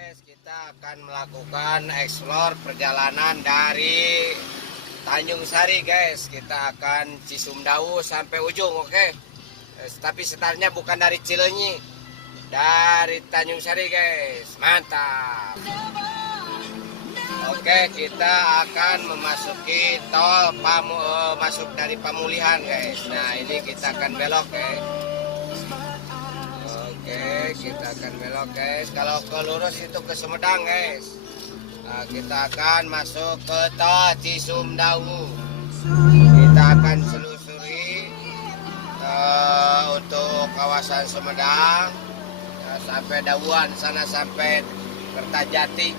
Guys, kita akan melakukan explore perjalanan dari Tanjung Sari, guys. Kita akan Cisumdawu sampai ujung, oke? Tapi startnya bukan dari Cileunyi, dari Tanjung Sari, guys. Mantap. Oke, kita akan memasuki tol masuk dari Pamulihan, guys. Nah, ini kita akan belok, guys. Oke, kita akan belok, guys. Kalau ke lurus itu ke Sumedang, guys. Nah, kita akan masuk ke tol Cisumdawu. Kita akan selusuri untuk kawasan Sumedang, sampai Dawuan sana, sampai Kertajati,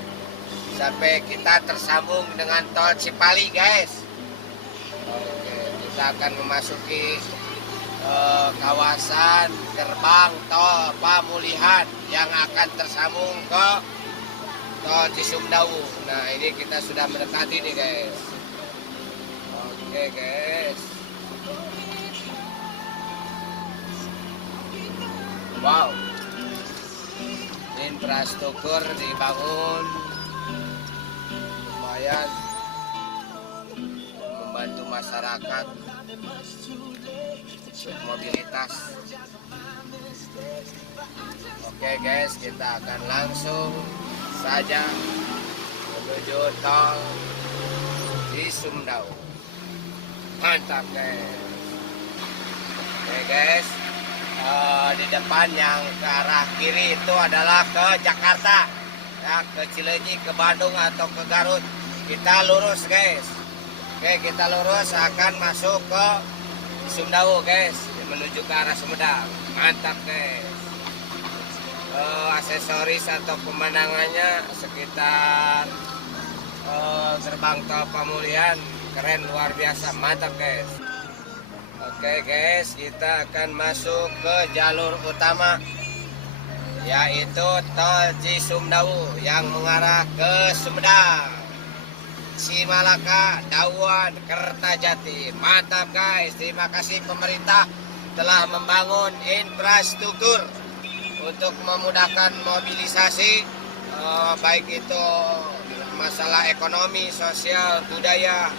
sampai kita tersambung dengan tol Cipali, guys. Oke, kita akan memasuki kawasan gerbang tol Pamulihan yang akan tersambung ke tol Cisumdawu. Nah, ini kita sudah mendekati nih, guys. Oke, guys. Wow, infrastruktur dibangun lumayan membantu masyarakat untuk mobilitas. Oke, guys, kita akan langsung saja menuju tol Cisumdawu. Mantap, guys. Oke, guys, di depan yang ke arah kiri itu adalah ke Jakarta, ya, ke Cileunyi, ke Bandung atau ke Garut. Kita lurus, guys. Oke, kita lurus akan masuk ke Cisumdawu, guys, menuju ke arah Sumedang. Mantap, guys. Aksesoris atau pemandangannya sekitar gerbang tol Pamulihan keren, luar biasa. Mantap, guys. Oke, guys, kita akan masuk ke jalur utama, yaitu tol Cisumdawu yang mengarah ke Sumedang, Cimalaka, Dawuan, Kertajati. Mantap, guys. Terima kasih pemerintah telah membangun infrastruktur untuk memudahkan mobilisasi, baik itu masalah ekonomi, sosial, budaya,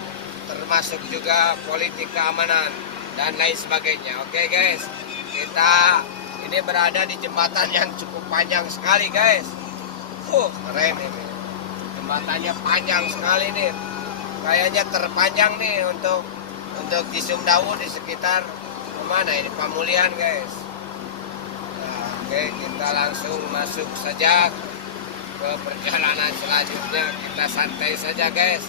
termasuk juga politik keamanan dan lain sebagainya. Oke, guys, kita ini berada di jembatan yang cukup panjang sekali, guys. Keren ini. Jembatannya panjang sekali nih. Kayaknya terpanjang nih untuk Cisumdawu di sekitar mana ini, Pamulihan, guys. Nah, oke, kita langsung masuk saja ke perjalanan selanjutnya. Kita santai saja, guys.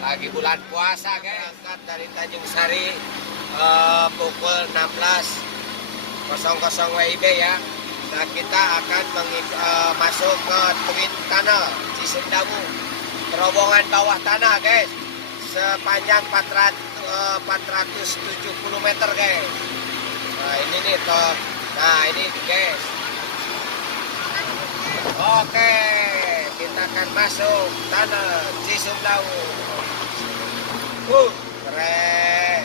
Lagi bulan puasa, guys. Angkat dari Tanjung Sari pukul 16.00 WIB, ya. Nah, kita akan masuk ke Twin Tunnel Cisumdawu, terowongan bawah tanah, guys, sepanjang 470 meter, guys. Nah, ini nih toh. Nah, ini, guys. Oke, kita akan masuk tunnel Cisumdawu. Keren.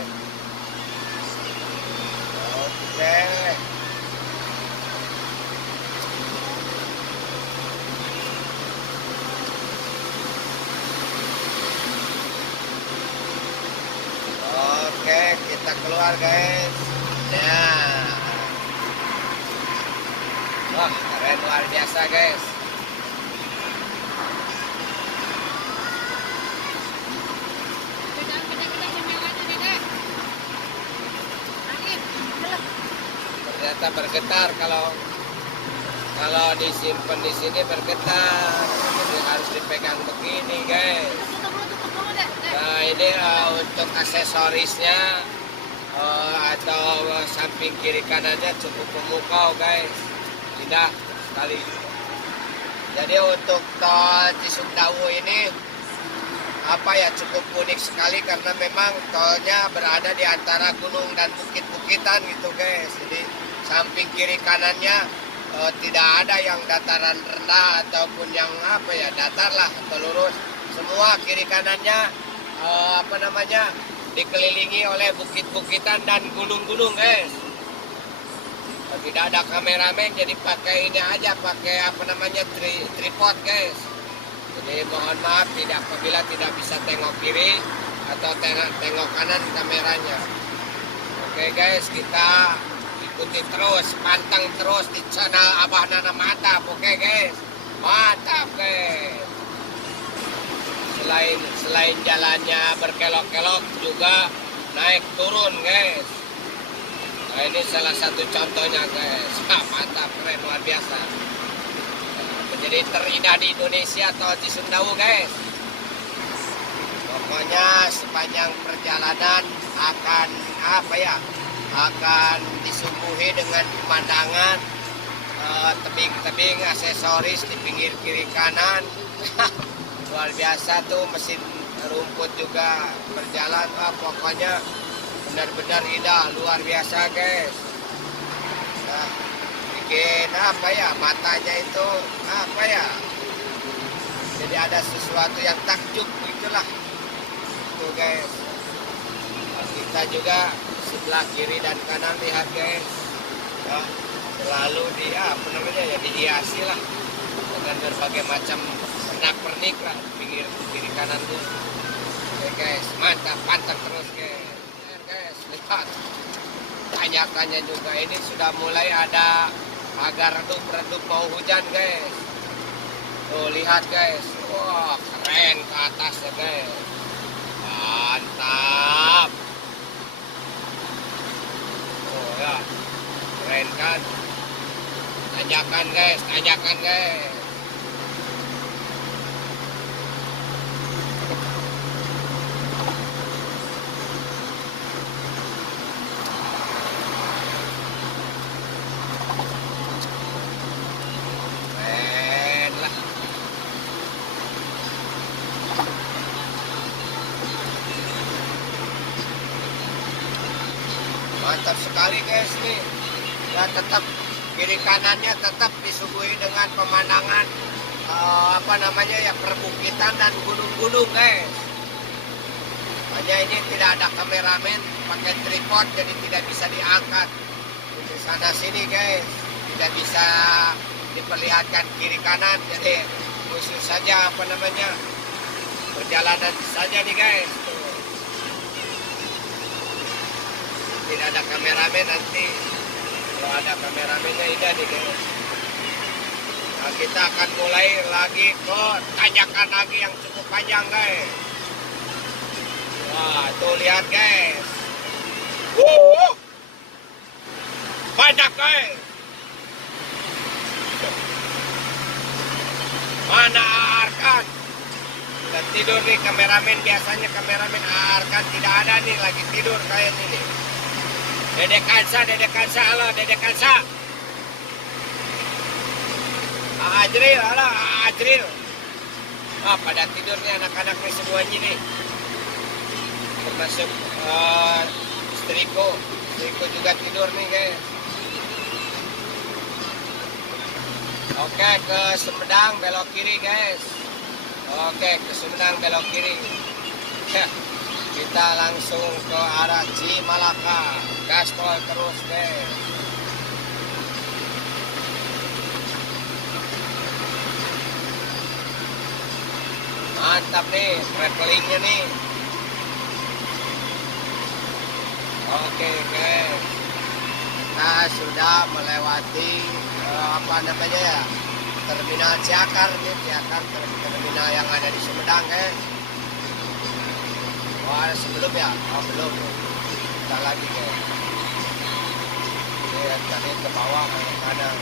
Oke. Oke, kita keluar, guys. Nah. Wah, keren, luar biasa, guys. Ternyata bergetar kalau disimpan di sini, bergetar. Jadi harus dipegang begini, guys. Nah, ini untuk aksesorisnya atau samping kiri kanannya cukup memukau, guys. Indah sekali. Jadi untuk tol Cisumdawu ini cukup unik sekali karena memang tolnya berada di antara gunung dan bukit-bukitan gitu, guys. Jadi samping kiri kanannya tidak ada yang dataran rendah ataupun yang datar lah atau lurus. Semua kiri kanannya dikelilingi oleh bukit-bukitan dan gunung-gunung, guys. tidak ada kameramen, jadi pakai ini aja, pakai apa namanya tripod guys. Jadi mohon maaf tidak apabila tidak bisa tengok kiri atau tengok kanan kameranya. Oke guys, kita ikuti terus, pantang terus di channel Abah Nana Mantap. Oke guys, mantap guys. Selain jalannya berkelok-kelok juga naik turun guys. Nah, ini salah satu contohnya guys. Mantap, keren, luar biasa. Menjadi terindah di Indonesia atau di Sundawu guys. Pokoknya sepanjang perjalanan akan akan disuguhi dengan pemandangan tebing-tebing aksesoris di pinggir kiri kanan. Luar biasa tuh, mesin rumput juga berjalan. Pokoknya benar-benar indah, luar biasa guys. Nah, bikin matanya itu jadi ada sesuatu yang takjub gitulah tuh guys. Nah, kita juga sebelah kiri dan kanan lihat guys, ya, selalu dihiasi lah dengan berbagai macam pernak-pernik lah pinggir kiri kanan tuh. Oke guys, mantap, pantang terus guys, lihat. Tanyakannya juga ini sudah mulai ada agak redup mau hujan guys. Tuh lihat guys, wah keren ke atas ya guys, mantap. Oh ya, keren kan? Tanyakan guys. Mantap sekali guys nih. Ya tetap kiri kanannya tetap disuguhi dengan pemandangan perbukitan dan gunung-gunung guys. Hanya ini tidak ada kameramen, pakai tripod jadi tidak bisa diangkat di sana sini guys. Tidak bisa diperlihatkan kiri kanan, jadi khusus saja perjalanan saja nih guys. Tidak ada kameramen, nanti kalau ada kameramennya indah nih guys. Nah, kita akan mulai lagi ke tanjakan lagi yang cukup panjang guys. Wah tuh lihat guys, banyak guys. Mana Arkan? Udah tidur nih kameramen, biasanya kameramen Arkan tidak ada nih, lagi tidur kayak ini. Dedek Kansa, halo Dedek Kansa. Ajril. Pada tidur nih anak-anak nih semuanya nih. Termasuk istriku juga tidur nih guys. Oke, ke Sumedang belok kiri guys. Oke, ke Sumedang belok kiri. Kita langsung ke arah Cimalaka, gaspol terus guys. Mantap nih travelingnya nih. Oke guys, kita sudah melewati terminal Ciakar nih, terminal yang ada di Sumedang guys. Wah, sebelum ya? Belum. Kita lagi guys. Ini tadi ke bawah ke kanan.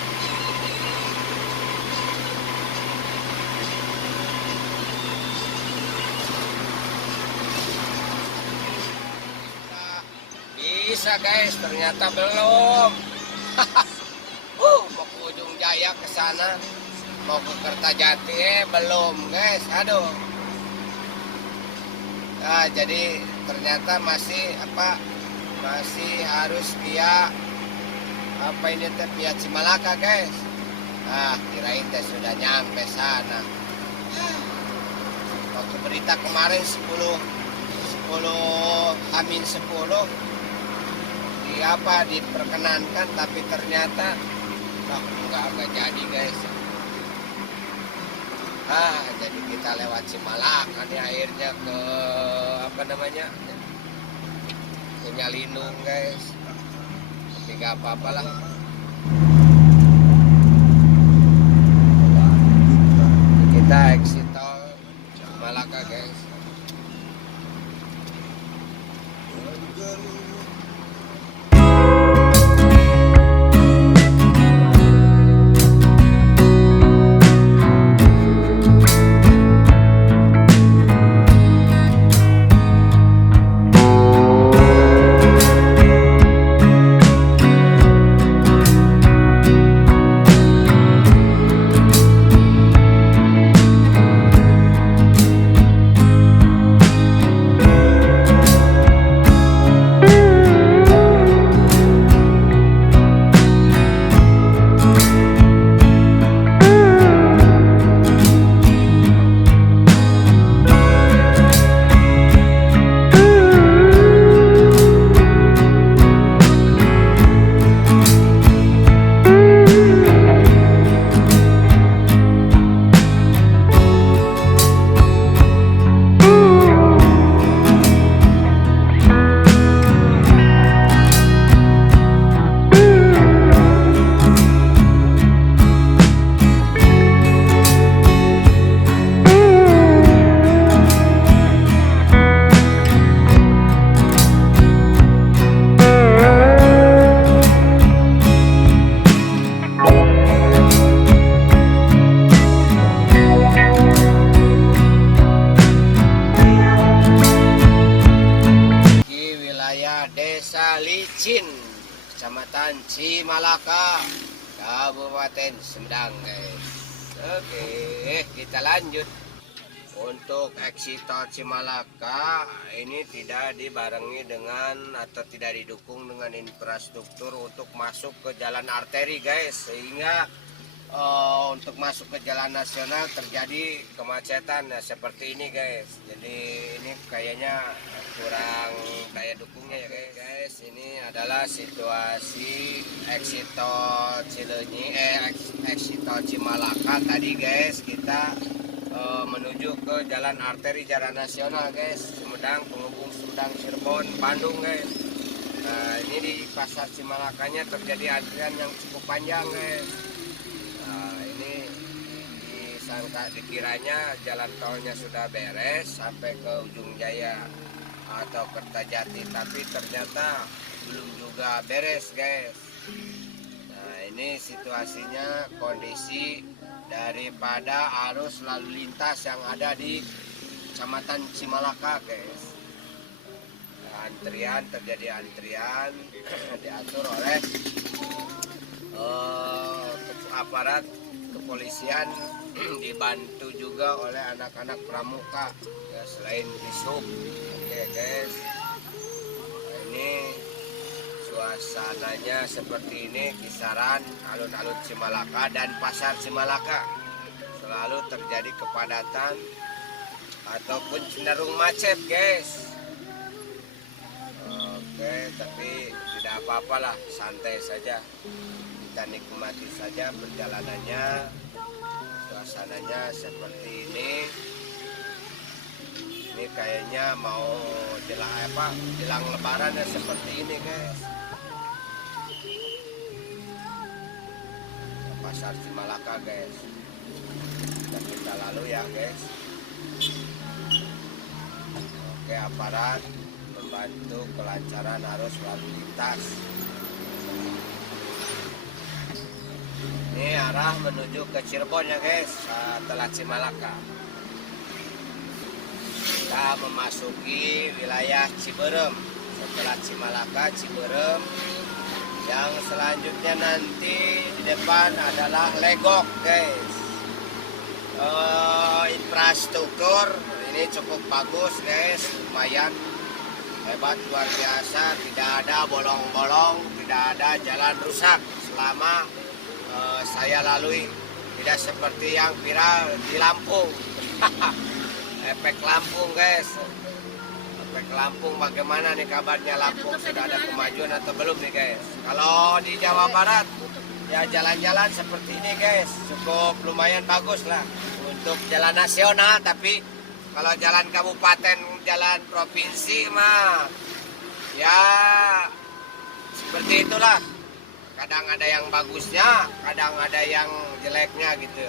Bisa guys, ternyata belum. Mau ke Ujung Jaya ke sana, mau ke Kertajati belum guys. Aduh. Nah, jadi ternyata masih harus via via Cimalaka guys. Nah, kirain sudah nyampe sana. Waktu berita kemarin 10 H-10 di diperkenankan, tapi ternyata enggak jadi guys. Jadi kita lewat Cimalaka nih akhirnya ke ke Nyalinung guys. Tapi nggak apa-apa lah. Kita exit tol Cimalaka guys. Desa Licin, Kecamatan Cimalaka, Kabupaten Sumedang guys. Oke, kita lanjut. Untuk exit tol Cimalaka ini tidak dibarengi dengan atau tidak didukung dengan infrastruktur untuk masuk ke jalan arteri guys, sehingga untuk masuk ke jalan nasional terjadi kemacetan seperti ini guys. Jadi ini kayaknya kurang daya dukungnya ya guys. Ini adalah situasi exit tol exit tol Cimalaka tadi guys. Kita menuju ke jalan arteri jalan nasional guys, Sumedang penghubung Sumedang, Cirebon, Bandung guys. Nah ini di pasar Cimalakanya terjadi antrian yang cukup panjang guys. Nah ini dikiranya jalan tolnya sudah beres sampai ke Ujung Jaya atau Kertajati, tapi ternyata belum juga beres guys. Nah ini situasinya, kondisi daripada arus lalu lintas yang ada di Kecamatan Cimalaka guys. Nah, terjadi antrian diatur oleh aparat kepolisian dibantu juga oleh anak-anak pramuka ya, selain disub. Oke guys, nah, ini suasananya seperti ini. Kisaran alun-alun Cimalaka dan pasar Cimalaka selalu terjadi kepadatan ataupun cenderung macet guys. Oke, tapi tidak apa-apalah, santai saja, kita nikmati saja perjalanannya. Suasananya seperti ini. Ini kayaknya mau jelang lebaran ya, seperti ini guys. Pasar Cimalaka guys. Dan kita lalu ya guys. Oke, aparat membantu kelancaran arus lalu lintas. Ini arah menuju ke Cirebon ya guys, setelah Cimalaka. Kita memasuki wilayah Ciberem. Setelah Cimalaka, Ciberem. Yang selanjutnya nanti di depan adalah Legok guys. Infrastruktur ini cukup bagus guys, lumayan hebat, luar biasa. Tidak ada bolong-bolong, tidak ada jalan rusak selama saya lalui. Tidak seperti yang viral di Lampung. Efek Lampung guys. Sampai ke Lampung, bagaimana nih kabarnya Lampung? Sudah ada kemajuan atau belum nih guys? Kalau di Jawa Barat, ya jalan-jalan seperti ini guys, cukup lumayan bagus lah untuk jalan nasional. Tapi kalau jalan kabupaten, jalan provinsi mah, ya seperti itulah. Kadang ada yang bagusnya, kadang ada yang jeleknya gitu.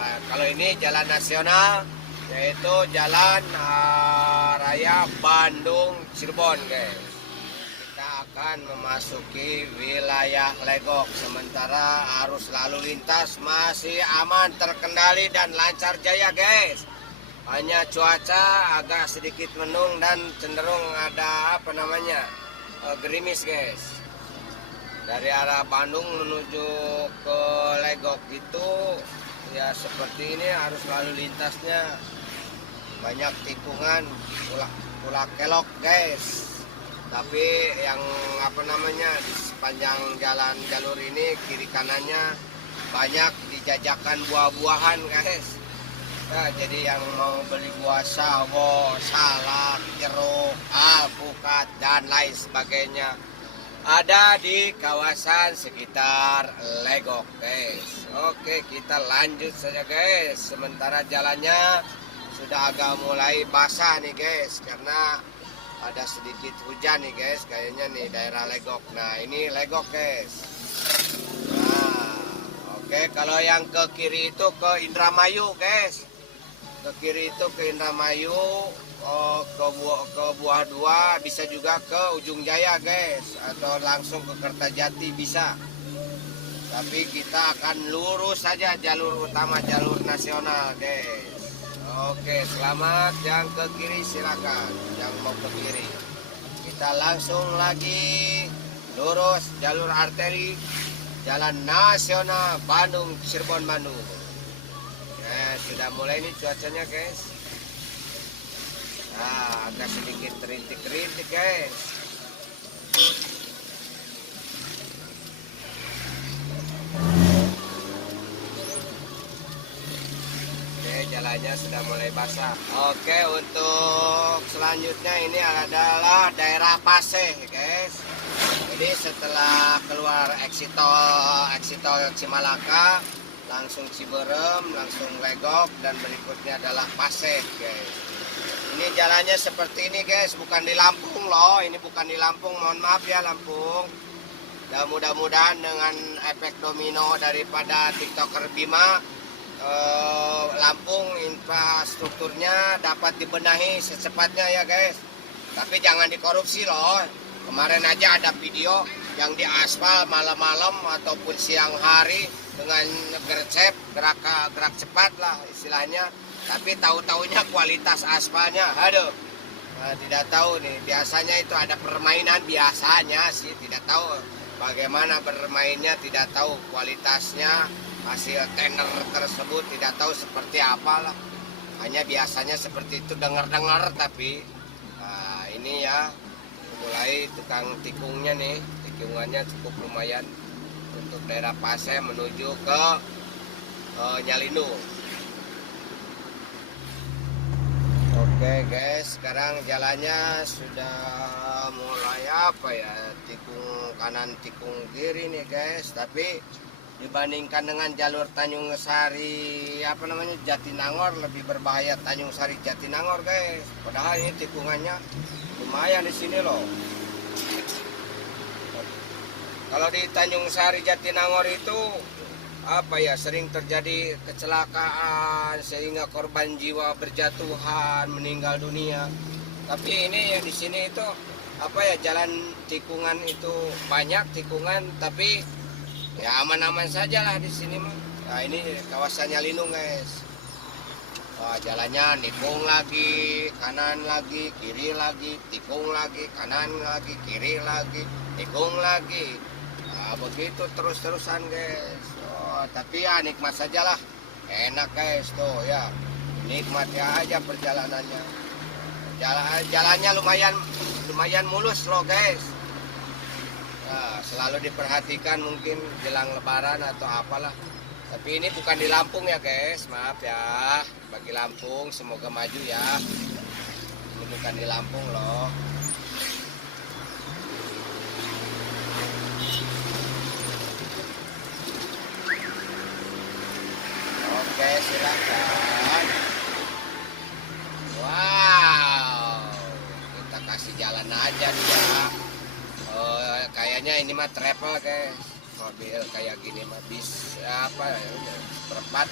Nah, kalau ini jalan nasional, yaitu jalan raya Bandung Cirebon guys. Kita akan memasuki wilayah Legok, sementara arus lalu lintas masih aman, terkendali dan lancar jaya guys. Hanya cuaca agak sedikit mendung dan cenderung ada gerimis guys. Dari arah Bandung menuju ke Legok itu ya seperti ini, arus lalu lintasnya banyak tikungan, pulak kelok guys. Tapi yang di sepanjang jalan jalur ini kiri kanannya banyak dijajakan buah-buahan guys. Nah, jadi yang mau beli buah sawo, salak, jeruk, alpukat dan lain sebagainya ada di kawasan sekitar Legok guys. Oke, kita lanjut saja guys. Sementara jalannya sudah agak mulai basah nih guys, karena ada sedikit hujan nih guys, kayaknya nih daerah Legok. Nah, ini Legok guys. Nah, oke, kalau yang ke kiri itu ke Indramayu guys. Ke kiri itu ke Indramayu, ke Buah 2, bisa juga ke Ujung Jaya guys, atau langsung ke Kertajati bisa. Tapi kita akan lurus saja jalur utama, jalur nasional guys. Oke, selamat. Yang ke kiri silakan, yang mau ke kiri. Kita langsung lagi lurus jalur arteri jalan nasional Bandung Cirebon Bandung. Nah, sudah mulai nih cuacanya guys. Nah, agak sedikit rintik-rintik guys. Oke, jalannya sudah mulai basah. Oke, untuk selanjutnya ini adalah daerah Paseh guys. Jadi setelah keluar exit tol Cimalaka, langsung Ciberem, langsung Legok, dan berikutnya adalah Paseh guys. Ini jalannya seperti ini guys, bukan di Lampung loh, ini bukan di Lampung, mohon maaf ya Lampung. Dan mudah-mudahan dengan efek domino daripada TikToker Bima, Lampung infrastrukturnya dapat dibenahi secepatnya ya guys. Tapi jangan dikorupsi loh. Kemarin aja ada video yang di aspal malam-malam ataupun siang hari dengan gerak cepat lah istilahnya. Tapi tahu-taunya kualitas aspalnya, aduh, tidak tahu nih. Biasanya itu ada permainan, biasanya sih, tidak tahu bagaimana bermainnya, tidak tahu kualitasnya, hasil tender tersebut tidak tahu seperti apalah. Hanya biasanya seperti itu, dengar-dengar. Tapi ini ya mulai tukang tikungnya nih, tikungannya cukup lumayan untuk daerah Paseh menuju ke Nyalindung. Oke guys, sekarang jalannya sudah mulai tikung kanan tikung kiri nih guys. Tapi dibandingkan dengan jalur Tanjung Sari Jatinangor, lebih berbahaya Tanjung Sari Jatinangor guys. Padahal ini tikungannya lumayan di sini loh. Kalau di Tanjung Sari Jatinangor itu sering terjadi kecelakaan sehingga korban jiwa berjatuhan, meninggal dunia. Tapi ini yang di sini itu jalan tikungan itu banyak tikungan, tapi ya aman-aman saja lah di sini mah. Nah, ini kawasan Nyalindung guys. Wah, jalannya nikung lagi, kanan lagi, kiri lagi, tikung lagi, kanan lagi, kiri lagi, tikung lagi. Nah, begitu terus-terusan guys. Tapi ya nikmat saja lah, enak guys tuh ya, nikmati aja perjalanannya. Jalannya lumayan mulus loh guys. Nah, selalu diperhatikan mungkin jelang lebaran atau apalah. Tapi ini bukan di Lampung ya guys, maaf ya. Bagi Lampung semoga maju ya. bukan di Lampung loh. Oke, silakan. Wow, kita kasih jalan aja dia. Kayaknya ini mah travel guys, mobil kayak gini mah bis apa perempat.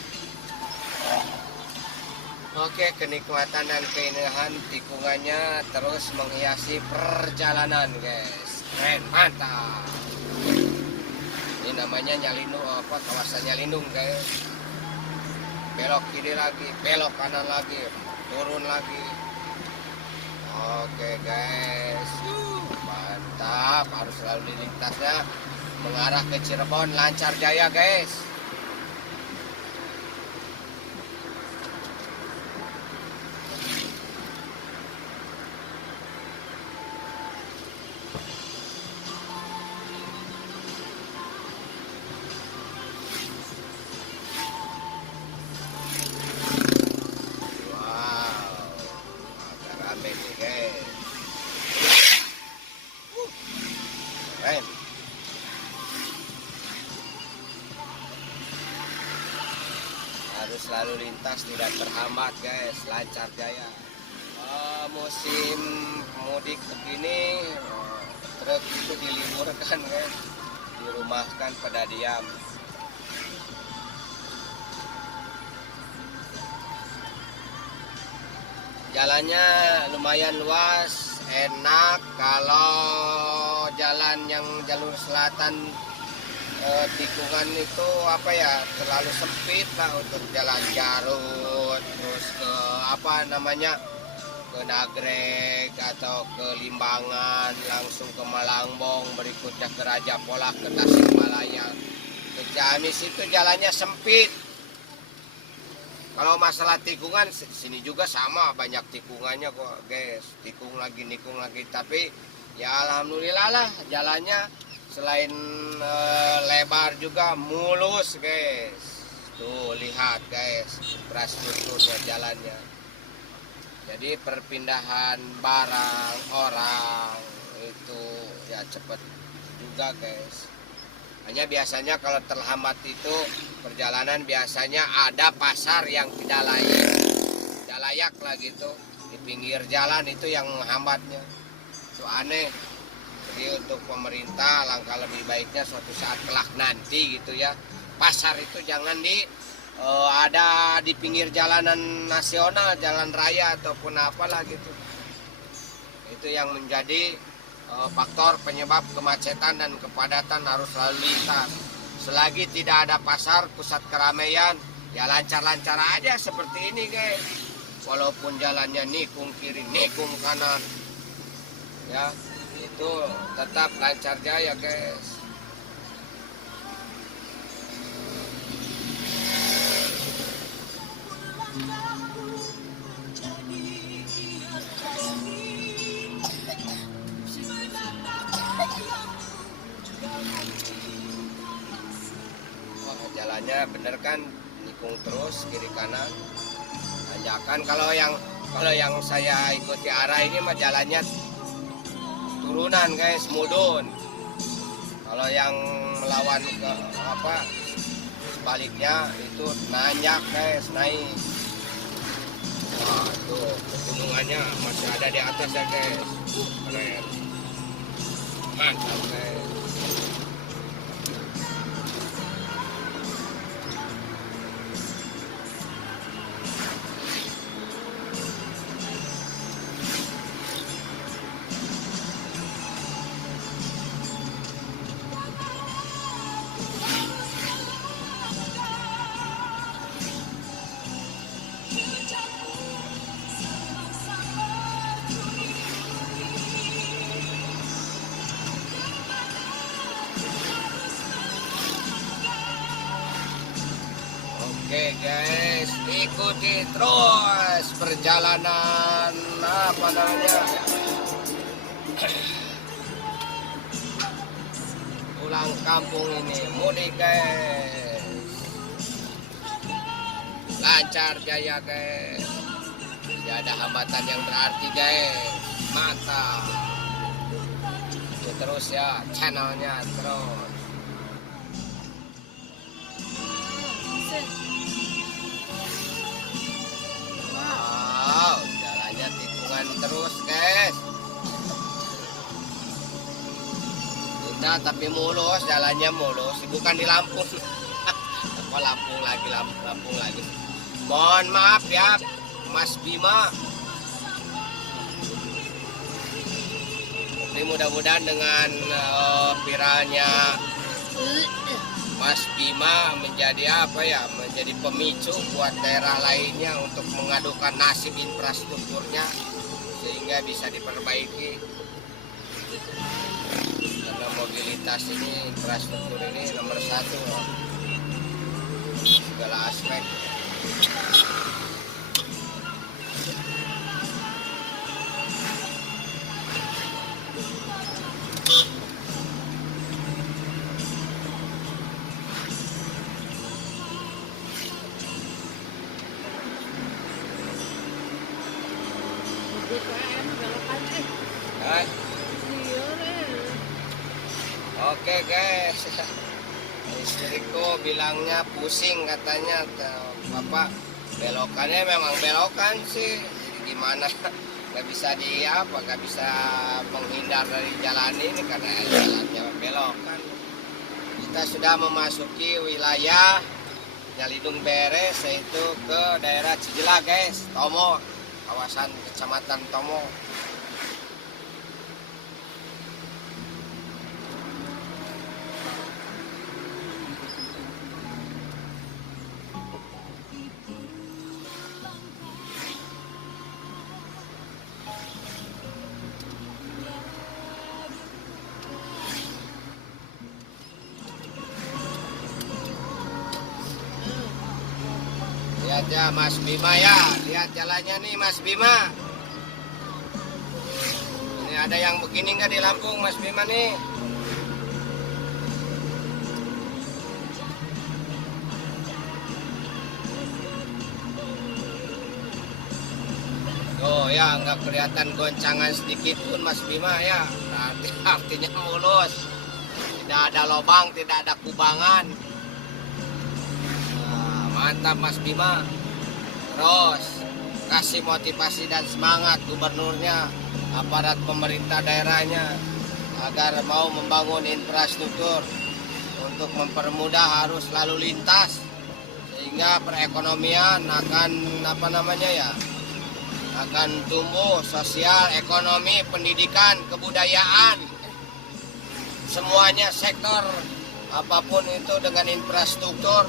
Oke, kenikmatan dan keindahan tikungannya terus menghiasi perjalanan guys. Keren, mantap. Ini namanya Nyalindung, kawasan Nyalindung guys. Belok kiri lagi, belok kanan lagi, turun lagi. Oke guys, mantap. Harus lalu lintasnya mengarah ke Cirebon lancar jaya guys. Keren. Harus lalu lintas tidak terhambat guys, lancar jaya. Musim mudik begini, truk itu diliburkan guys, dirumahkan pada diam. Jalannya lumayan luas, enak. Kalau jalan yang jalur selatan tikungan itu apa ya, terlalu sempit lah untuk jalan Garut, terus ke apa namanya, ke Nagreg atau ke Limbangan, langsung ke Malangbong, berikutnya ke Raja Polah, ke Tasikmalaya, ke Ciamis, itu jalannya sempit. Kalau masalah tikungan, sini juga sama, banyak tikungannya kok guys, tikung lagi, tapi ya alhamdulillah lah jalannya selain lebar juga mulus guys. Tuh lihat guys, infrastrukturnya, jalannya. Jadi perpindahan barang orang itu ya cepet juga guys. Hanya biasanya kalau terhambat itu perjalanan, biasanya ada pasar yang tidak layak lah gitu di pinggir jalan, itu yang menghambatnya. Itu aneh. Jadi untuk pemerintah langkah lebih baiknya suatu saat kelak nanti gitu ya, pasar itu jangan ada di pinggir jalanan nasional, jalan raya ataupun apalah gitu. Itu yang menjadi faktor penyebab kemacetan dan kepadatan arus lalu lintas. Selagi tidak ada pasar, pusat keramaian, ya lancar-lancar aja seperti ini guys. Walaupun jalannya nikung kiri, nikung kanan, ya itu tetap lancar jaya guys. Jalannya bener kan, nikung terus kiri kanan, tanjakan. Kalau yang saya ikuti arah ini mah jalannya turunan guys, mudun. Kalau yang melawan ke apa sebaliknya itu nanjak guys, naik. Wah tuh pegunungannya masih ada di atas ya guys, keren, mantap guys. Oke guys, ikuti terus perjalanan apa namanya, pulang kampung ini, mudik guys, lancar jaya guys. Tidak ada hambatan yang berarti guys. Mantap. Itu terus ya channelnya terus. Wow, jalannya tikungan terus guys. Indah tapi mulus, jalannya mulus. Bukan di Lampung. Apa Lampung lagi, Lampung lagi. Mohon maaf ya Mas Bima. Ini mudah-mudahan dengan viralnya Mas Bima menjadi apa ya, menjadi pemicu buat daerah lainnya untuk mengadukan nasib infrastrukturnya sehingga bisa diperbaiki. Karena mobilitas ini, infrastruktur ini nomor satu segala aspek. Oke guys, istriku bilangnya pusing katanya, Bapak belokannya memang belokan sih, jadi gimana nggak bisa nggak bisa menghindar dari jalan ini karena jalannya belokan. Kita sudah memasuki wilayah Nyalidung Beres, yaitu ke daerah Cijela guys, Tomo, kawasan kecamatan Tomo. Lihat ya Mas Bima ya, lihat jalannya nih Mas Bima. Ini ada yang begini nggak di Lampung Mas Bima nih? Oh ya, nggak kelihatan goncangan sedikit pun Mas Bima ya. Artinya mulus, tidak ada lubang, tidak ada kubangan. Mantap Mas Bima. Terus kasih motivasi dan semangat gubernurnya, aparat pemerintah daerahnya agar mau membangun infrastruktur untuk mempermudah arus lalu lintas sehingga perekonomian akan akan tumbuh, sosial, ekonomi, pendidikan, kebudayaan, semuanya sektor apapun itu dengan infrastruktur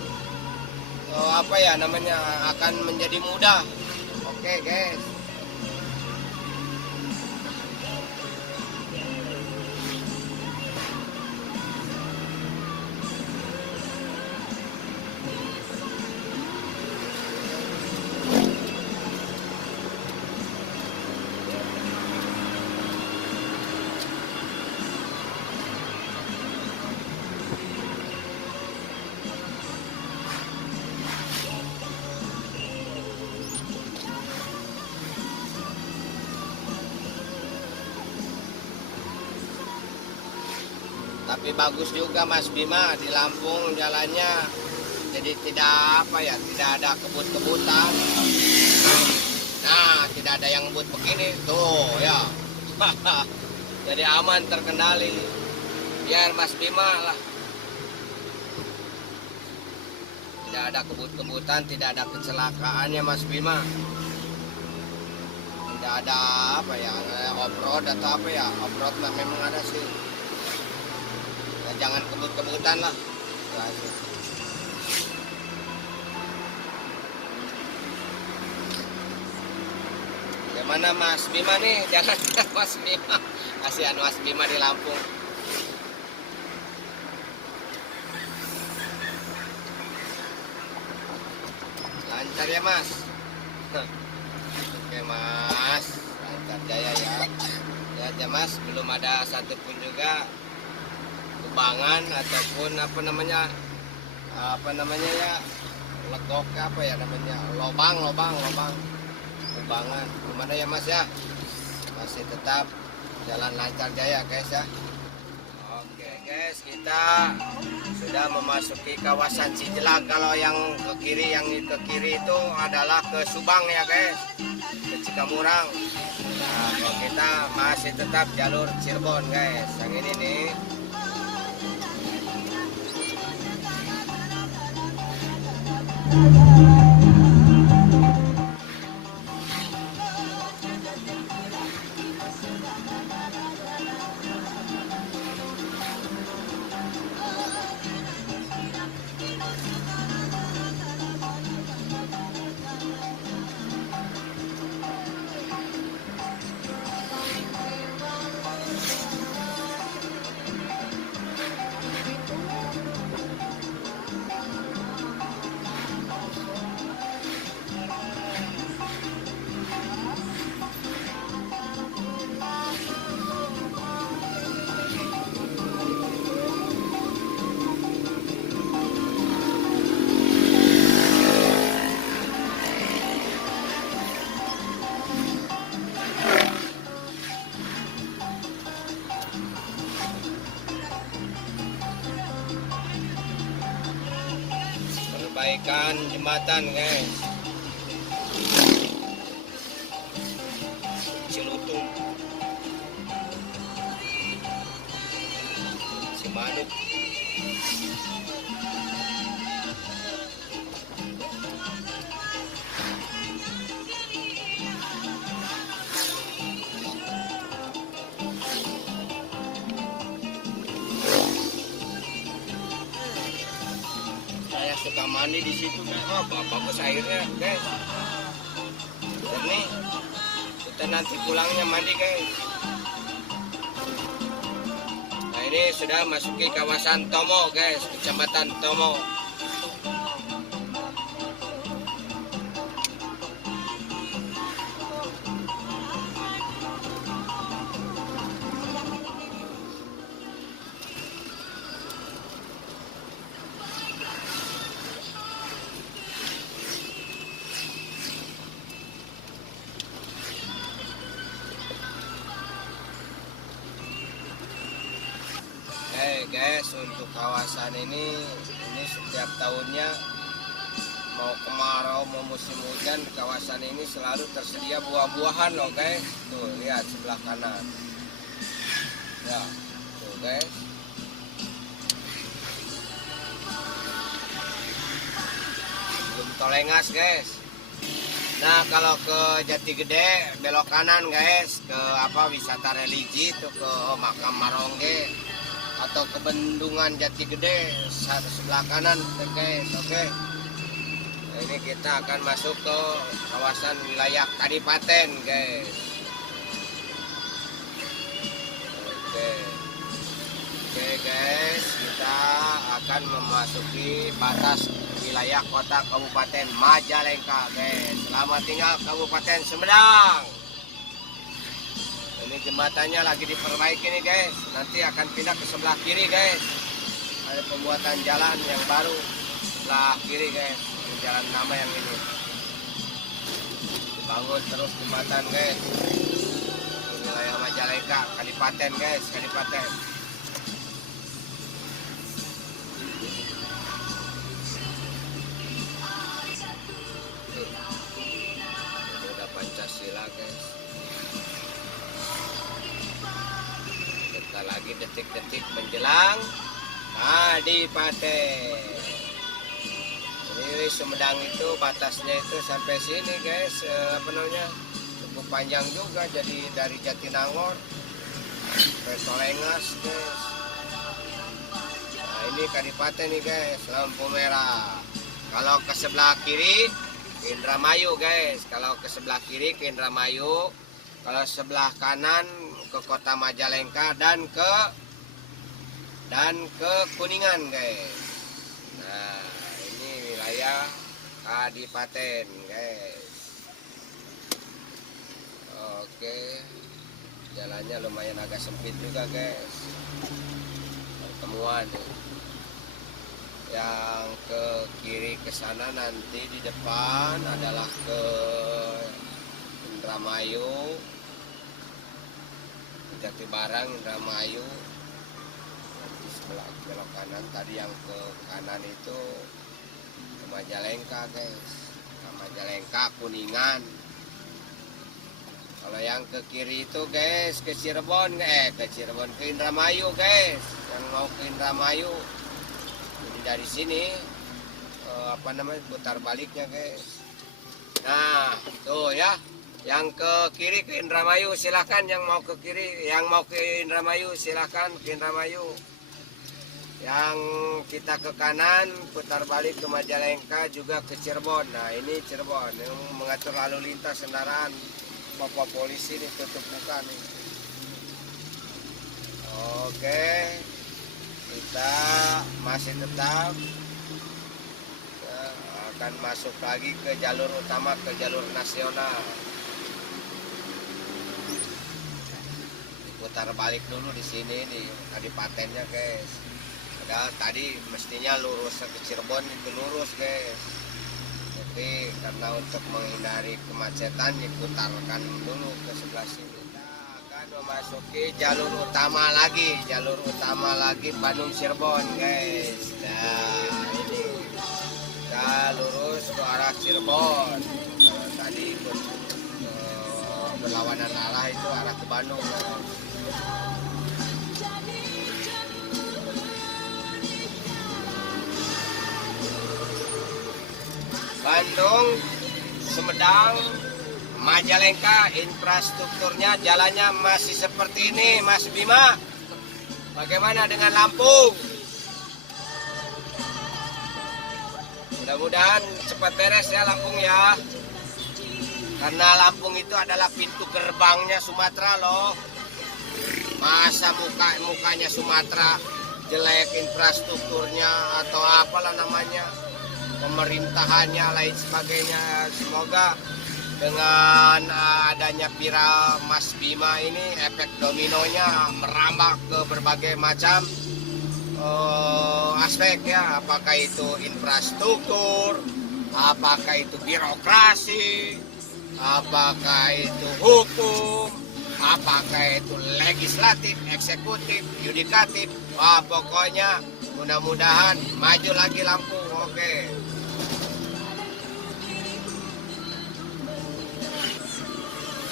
akan menjadi mudah. Oke guys. Tapi bagus juga Mas Bima, di Lampung jalannya jadi tidak ada kebut-kebutan. Nah, tidak ada yang ngebut begini tuh ya. Jadi aman, terkendali. Biar Mas Bima lah. Tidak ada kebut-kebutan, tidak ada kecelakaannya Mas Bima. Tidak ada off-road atau off-road lah memang ada sih. Jangan kebut-kebutan lah. Gimana Mas Bima nih jalan Mas Bima? Kasihan Mas Bima di Lampung. Lancar ya Mas. Oke Mas, lancar jaya ya. Ya Mas, belum ada satupun juga kubangan ataupun legok lobang. Kubangan. Gimana ya Mas ya? Masih tetap jalan lancar jaya guys ya. Oke guys, kita sudah memasuki kawasan Cijelak. Kalau yang ke kiri itu adalah ke Subang ya guys, ke Cikamurang. Nah, kalau kita masih tetap jalur Cirebon guys. Yang ini nih. Perbaikan jembatan guys, Cilutung, Cimanuk. Saya suka mandi di situ guys. Oh, bagus airnya guys. Ini kita nanti pulangnya mandi guys. Nah ini sudah masuki kawasan Tomo guys, kecamatan Tomo. Guys, untuk kawasan ini setiap tahunnya mau kemarau mau musim hujan, kawasan ini selalu tersedia buah-buahan loh guys. Tuh lihat sebelah kanan ya, tuh guys. Belum Tolengas guys. Nah kalau ke Jati Gede belok kanan guys, ke wisata religi itu ke makam Marongge, atau ke Bendungan Jati Gede sebelah kanan guys. Oke. Nah, ini kita akan masuk ke kawasan wilayah Kadipaten guys. Oke guys, kita akan memasuki batas wilayah kota Kabupaten Majalengka guys. Selamat tinggal Kabupaten Sumedang. Ini jembatannya lagi diperbaiki nih guys. Nanti akan pindah ke sebelah kiri guys. Ada pembuatan jalan yang baru sebelah kiri guys. Jalan lama yang ini dibangun terus jembatan guys. Wilayah Majalengka, Kadipaten guys, Kadipaten. Ini udah Pancasila guys. Lagi detik-detik menjelang Kadipaten. Ini Sumedang itu batasnya itu sampai sini guys, cukup panjang juga, jadi dari Jatinangor ke Tolengas guys. Nah ini Kadipaten nih guys, lampu merah. Kalau ke sebelah kiri ke Indramayu guys, kalau ke sebelah kiri ke Indramayu, kalau sebelah kanan ke Kota Majalengka dan ke Kuningan guys. Nah ini wilayah Kadipaten guys. Oke, jalannya lumayan agak sempit juga guys. Pertemuan yang ke kiri ke sana, nanti di depan adalah ke Indramayu, Jatibarang, Indramayu. Nanti sebelah belok kanan, tadi yang ke kanan itu ke Majalengka guys, ke Majalengka, Kuningan. Kalau yang ke kiri itu guys ke Cirebon, ke Indramayu guys, yang mau ke Indramayu. Jadi dari sini putar baliknya guys. Nah tuh ya, yang ke kiri ke Indramayu silahkan, yang mau ke kiri, yang mau ke Indramayu silahkan ke Indramayu. Yang kita ke kanan putar balik ke Majalengka, juga ke Cirebon. Nah ini Cirebon yang mengatur lalu lintas kendaraan. Bapak polisi ini tutup buka nih. Oke, kita masih tetap akan masuk lagi ke jalur utama, ke jalur nasional. Putar balik dulu di sini nih, kadipatennya guys. Padahal tadi mestinya lurus ke Cirebon, itu lurus guys. Tapi karena untuk menghindari kemacetan diputarkan dulu ke sebelah sini. Kita akan memasuki jalur utama lagi Bandung Cirebon guys. Nah ini kita lurus ke arah Cirebon. Kalau tadi berlawanan arah itu arah ke Bandung guys. Bandung, Sumedang, Majalengka, infrastrukturnya, jalannya masih seperti ini Mas Bima. Bagaimana dengan Lampung? Mudah-mudahan cepat beres ya Lampung ya. Karena Lampung itu adalah pintu gerbangnya Sumatera loh. Masa mukanya Sumatera jelek infrastrukturnya atau apalah namanya, pemerintahannya lain sebagainya. Semoga dengan adanya viral Mas Bima ini efek dominonya merambah ke berbagai macam aspek ya, apakah itu infrastruktur, apakah itu birokrasi, apakah itu hukum, apakah itu legislatif, eksekutif, yudikatif. Wah, pokoknya mudah-mudahan maju lagi Lampung. Oke.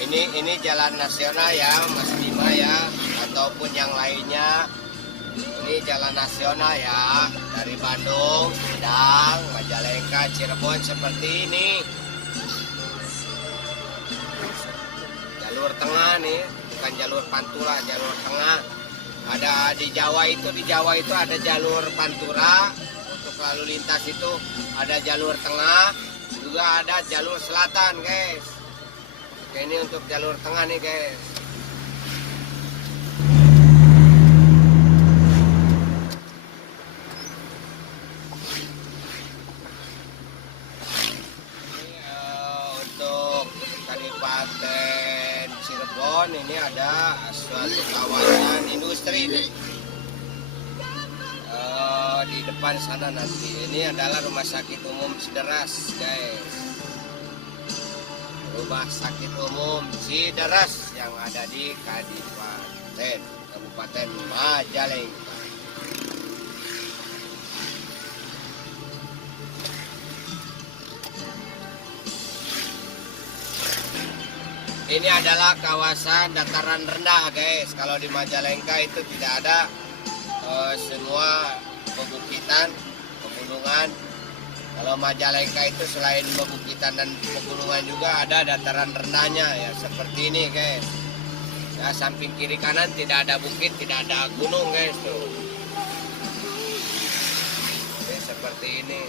Ini jalan nasional ya Mas Bima ya, ataupun yang lainnya. Ini jalan nasional ya, dari Bandung, Sumedang, Majalengka, Cirebon seperti ini. Jalur tengah nih, bukan jalur Pantura, jalur tengah. Ada di Jawa itu ada jalur Pantura, untuk lalu lintas itu ada jalur tengah, juga ada jalur selatan guys. Oke, ini untuk jalur tengah nih guys. Untuk Kabupaten Cirebon ini ada suatu kawasan industri nih. Di depan sana nanti ini adalah Rumah Sakit Umum Cideras guys. Rumah Sakit Umum Cideras yang ada di Kabupaten Majalengka. Ini adalah kawasan dataran rendah guys. Kalau di Majalengka itu tidak ada semua pebukitan, pegunungan. Kalau Majalengka itu selain pebukitan dan pegunungan juga ada dataran rendahnya ya, seperti ini guys. Ya, samping kiri kanan tidak ada bukit, tidak ada gunung guys tuh. Oke, seperti ini.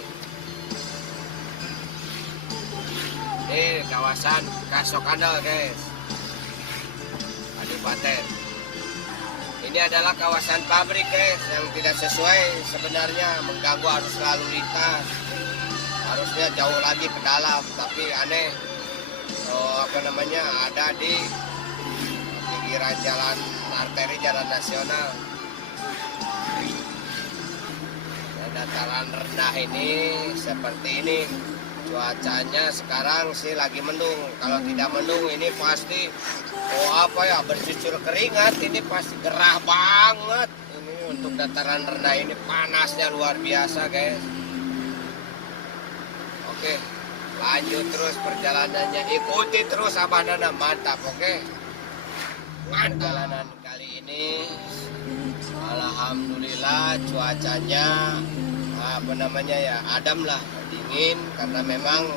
Ini kawasan Kasokandal guys, Kabupaten. Ini adalah kawasan pabrik guys, yang tidak sesuai sebenarnya, mengganggu arus lalu lintas. Harusnya jauh lagi ke dalam, tapi aneh ada di pinggiran jalan arteri, jalan nasional. Dan dataran rendah ini seperti ini. Cuacanya sekarang sih lagi mendung. Kalau tidak mendung ini pasti bercucur keringat. Ini pasti gerah banget. Ini untuk dataran rendah ini panasnya luar biasa, guys. Oke, lanjut terus perjalanannya. Ikuti terus Abah Nana, mantap. Oke. Perjalanan kali ini alhamdulillah cuacanya adem lah, dingin, karena memang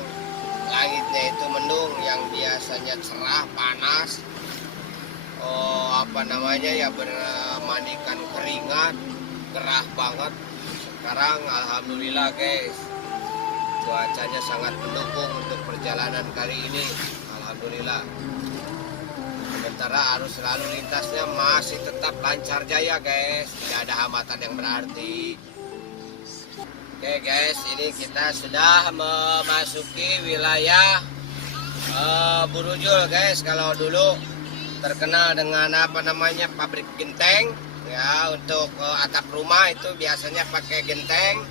langitnya itu mendung. Yang biasanya cerah panas, bermandikan keringat, gerah banget. Sekarang alhamdulillah guys, cuacanya sangat mendukung untuk perjalanan kali ini, alhamdulillah. Sementara arus lalu lintasnya masih tetap lancar jaya guys, tidak ada hambatan yang berarti. Oke guys, ini kita sudah memasuki wilayah Burujul guys. Kalau dulu terkenal dengan pabrik genteng ya, untuk atap rumah itu biasanya pakai genteng.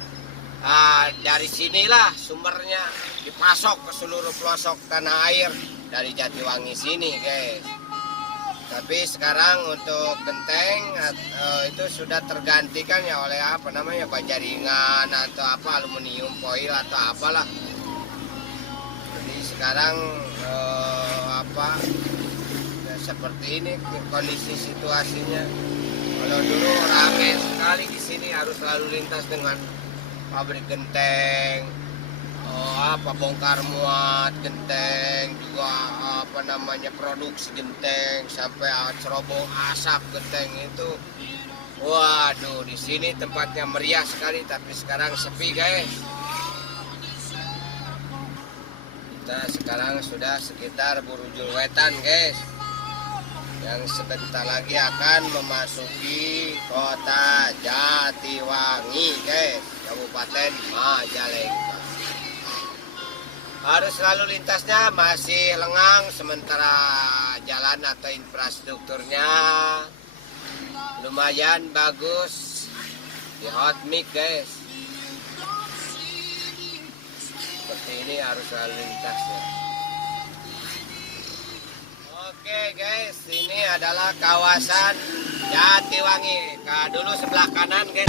Dari sinilah sumbernya dipasok ke seluruh pelosok tanah air dari Jatiwangi sini guys. Tapi sekarang untuk genteng itu sudah tergantikan ya oleh bajaringan atau aluminium foil atau apalah. Jadi sekarang seperti ini kondisi situasinya. Kalau dulu ramai sekali di sini harus lalu lintas dengan pabrik genteng, bongkar muat genteng, juga produksi genteng, sampai cerobong asap genteng itu. Waduh, di sini tempatnya meriah sekali, tapi sekarang sepi guys. Kita sekarang sudah sekitar Burujul Wetan guys, yang sebentar lagi akan memasuki kota Jatiwangi guys, Kabupaten Majalengka. Arus lalu lintasnya masih lengang, sementara jalan atau infrastrukturnya lumayan bagus, di hot mix guys. Seperti ini arus lalu lintasnya. Oke guys, ini adalah kawasan Jatiwangi. Dulu sebelah kanan guys.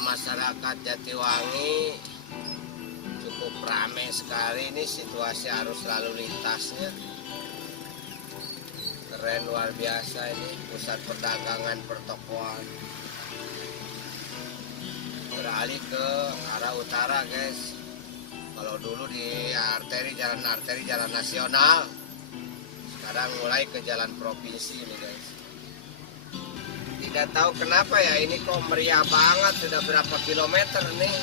Masyarakat Jatiwangi cukup ramai sekali. Ini situasi arus lalu lintasnya keren, luar biasa. Ini pusat perdagangan, pertokoan, beralih ke arah utara guys. Kalau dulu di jalan nasional, sekarang mulai ke jalan provinsi ini guys. Tidak tahu kenapa ya, ini kok meriah banget. Sudah berapa kilometer nih.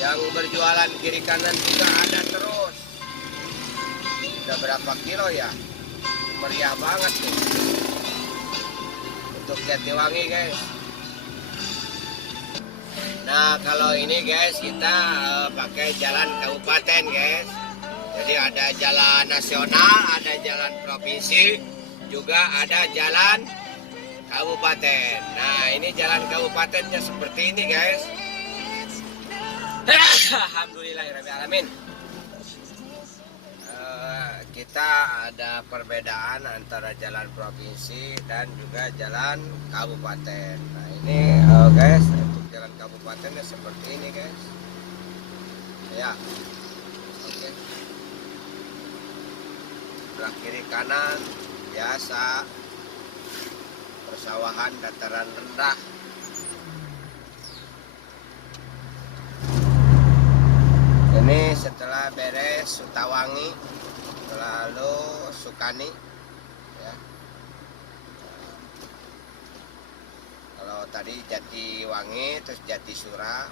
Yang berjualan kiri kanan juga ada terus. Sudah berapa kilo ya, meriah banget nih untuk Jatiwangi guys. Nah kalau ini guys, kita pakai jalan kabupaten guys. Jadi ada jalan nasional, ada jalan provinsi, juga ada jalan kabupaten. Nah ini jalan kabupatennya seperti ini guys. Alhamdulillahirrahmanirrahim. kita ada perbedaan antara jalan provinsi dan juga jalan kabupaten. Nah ini guys, untuk jalan kabupatennya seperti ini guys. Ya, oke. Sebelah kiri kanan biasa persawahan dataran rendah. Ini setelah beres Sutawangi, lalu Sukani, ya. Kalau tadi Jatiwangi, terus Jatisura,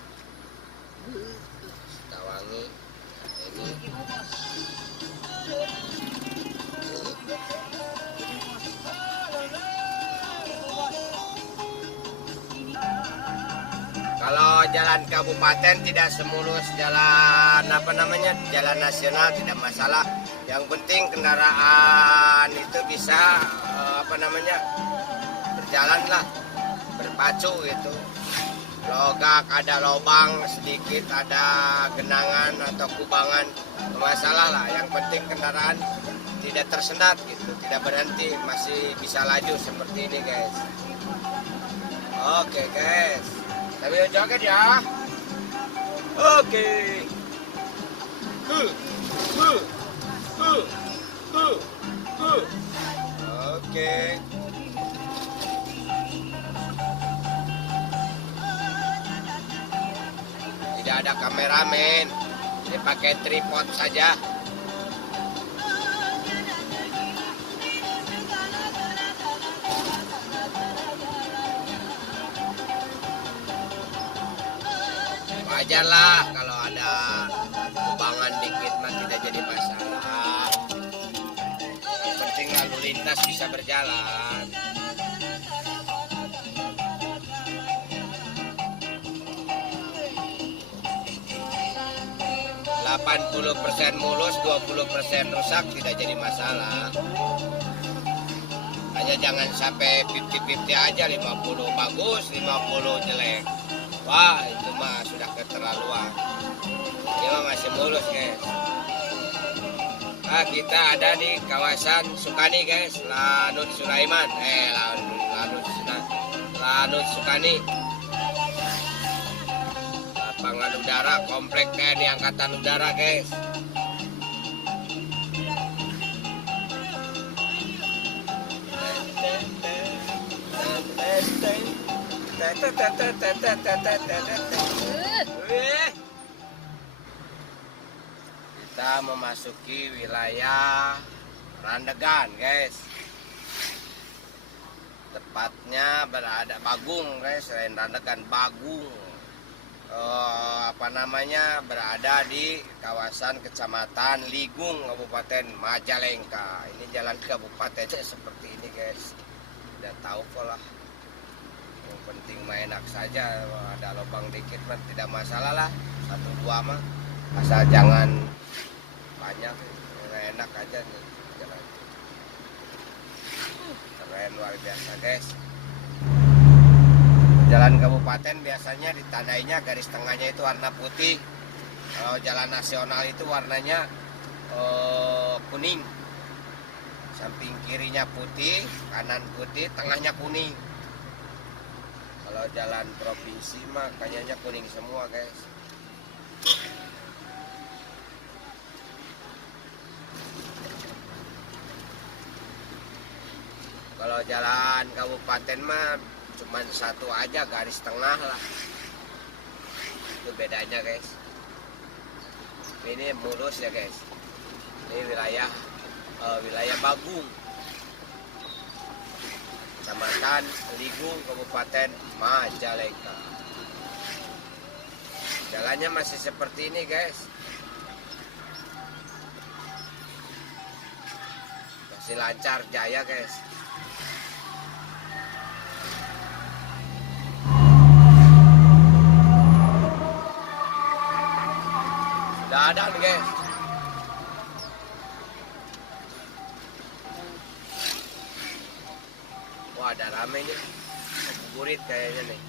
Sutawangi, ini. Kalau jalan kabupaten tidak semulus jalan jalan nasional, tidak masalah. Yang penting kendaraan itu bisa berjalan lah, berpacu gitu. Logak ada lubang sedikit, ada genangan atau kubangan, masalah lah. Yang penting kendaraan tidak tersendat gitu, tidak berhenti, masih bisa laju seperti ini guys. Oke guys. Sambil joget ya. Oke. Oke. Tidak ada kameramen. Jadi pakai tripod saja. Wajar lah kalau ada kubangan dikit mah tidak jadi masalah. Yang penting lalu lintas bisa berjalan. %80 mulus, 20% rusak tidak jadi masalah. Hanya jangan sampai 50-50 aja, 50 bagus, 50 jelek. Wah, itu mah sudah keterlaluan. Ini mah masih mulus guys. Nah, kita ada di kawasan Sukani guys, Lanut Sulaiman. Lanut Sukani. Lapangan udara, komplek TNI Angkatan Udara guys. Kita memasuki wilayah Randegan guys. Tepatnya berada Bagung guys, selain Randegan Bagung. Berada di kawasan Kecamatan Ligung, Kabupaten Majalengka. Ini jalan kabupatennya seperti ini guys. Udah tahu pola. Yang penting mah enak saja, ada lubang dikit mah tidak masalah lah, 1-2 mah, asal jangan banyak, enak aja nih jalan. Keren luar biasa guys. Jalan kabupaten biasanya ditandainya garis tengahnya itu warna putih. Kalau jalan nasional itu warnanya kuning. Samping kirinya putih, kanan putih, tengahnya kuning. Kalau jalan provinsi mah kayaknya kuning semua guys. Kalau jalan kabupaten mah cuman satu aja garis tengah lah. Itu bedanya guys. Ini mulus ya guys. Ini wilayah Bagung, Kecamatan Ligung, Kabupaten Majalengka. Jalannya masih seperti ini guys. Masih lancar jaya guys. Sudah ada nih guys. Wah, ada rame nih. Buburit kayaknya nih.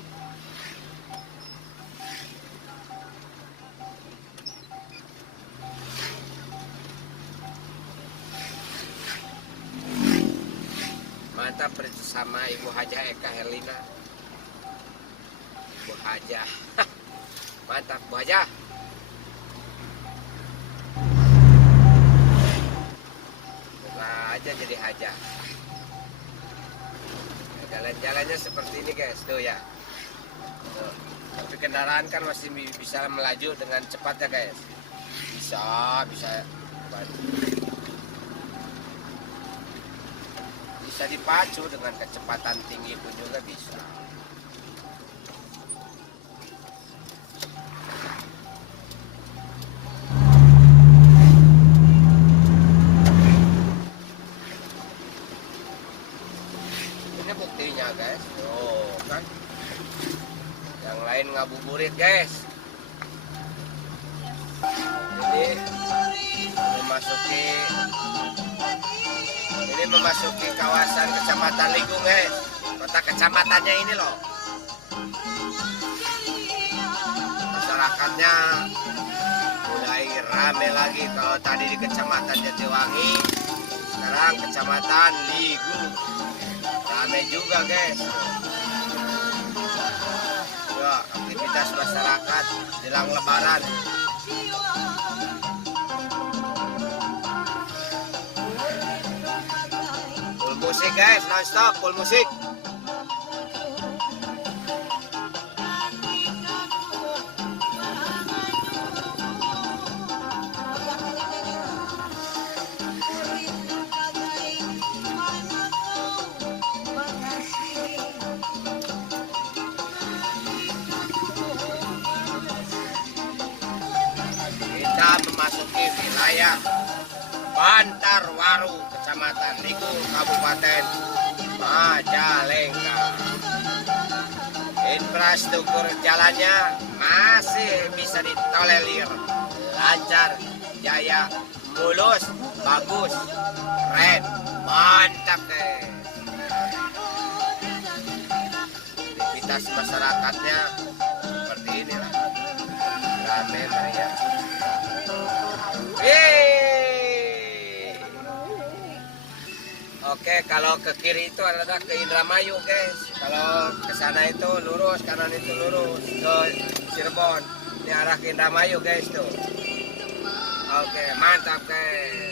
kita bersama Ibu Hajah Eka Herlina. Ibu Hajah. Mantap Bu Hajah. Semoga aja jadi Hajah. Jalan-jalannya seperti ini guys, tuh ya. Tuh. Tapi kendaraan kan masih bisa melaju dengan cepat ya guys. Bisa dipacu dengan kecepatan tinggi pun juga bisa. Ini buktinya guys. Oh kan. Yang lain ngabuburit guys. Ini memasuki kawasan Kecamatan Ligung guys. Kota kecamatannya ini loh. Masyarakatnya mulai rame lagi. Kalau tadi di Kecamatan Jatiwangi, sekarang Kecamatan Ligung rame juga guys. Ya, aktivitas masyarakat jelang Lebaran. Musik guys, non-stop, full musik. Kita memasuki wilayah Bantarwaru, Kecamatan Ligung, Kabupaten Majalengka. Infrastruktur jalannya masih bisa ditolerir, lancar, jaya, mulus, bagus, keren, mantap deh. Aktivitas masyarakatnya seperti ini lah, rame meriah. Oke, kalau ke kiri itu adalah ke Indramayu guys. Kalau ke sana itu lurus, kanan itu lurus ke Cirebon. Ini arah ke Indramayu guys tuh. Oke, mantap guys.